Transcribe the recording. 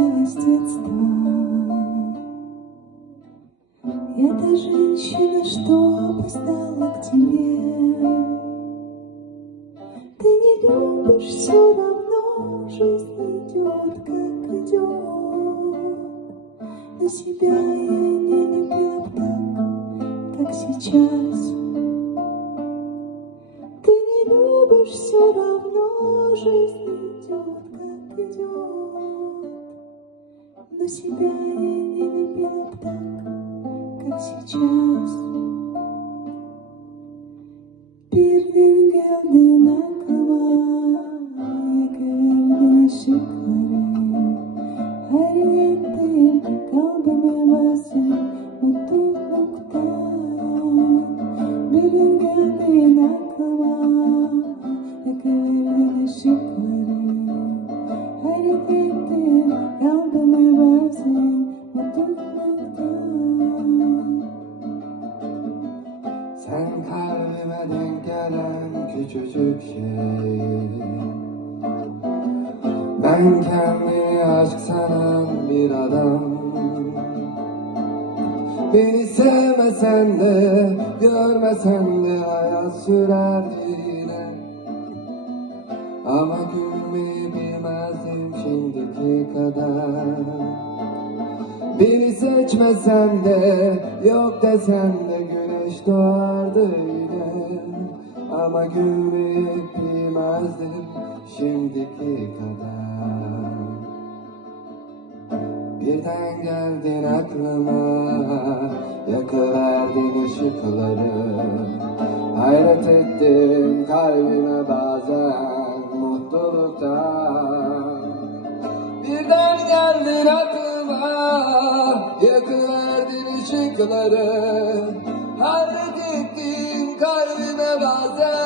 я с детства. Я та женщина, что опоздала к тебе. Ты не любишь, все равно жизнь идет, как идет. Но себя я не любила так, как сейчас. Ты не любишь, все равно жизнь идет, как идет. Но себя я не любила так, как сейчас. Bir gün geldin aklıma, yıkırdın ışıkları. Her yettim kalbime varsın mutluluktan. Bir gün geldin aklıma, yıkırdın ışıkları. Her yettim kalbime varsın mutluluktan. Sen kalbime denk gelen küçücük şey. Ben kendini aşk sanan bir adam. Beni sevmesen de, görmesen de hayat sürerdi yine. Ama gülmeyi bilmezdim şimdiki kadar. Beni seçmesen de, yok desen de güneş doğardı yine. Ama gülmeyi bilmezdim şimdiki kadar. Birden geldin aklıma, yakıverdin ışıkları. Hayret ettim kalbime bazen mutluluktan. Birden geldin aklıma, yakıverdin ışıkları. Hayret ettim kalbime bazen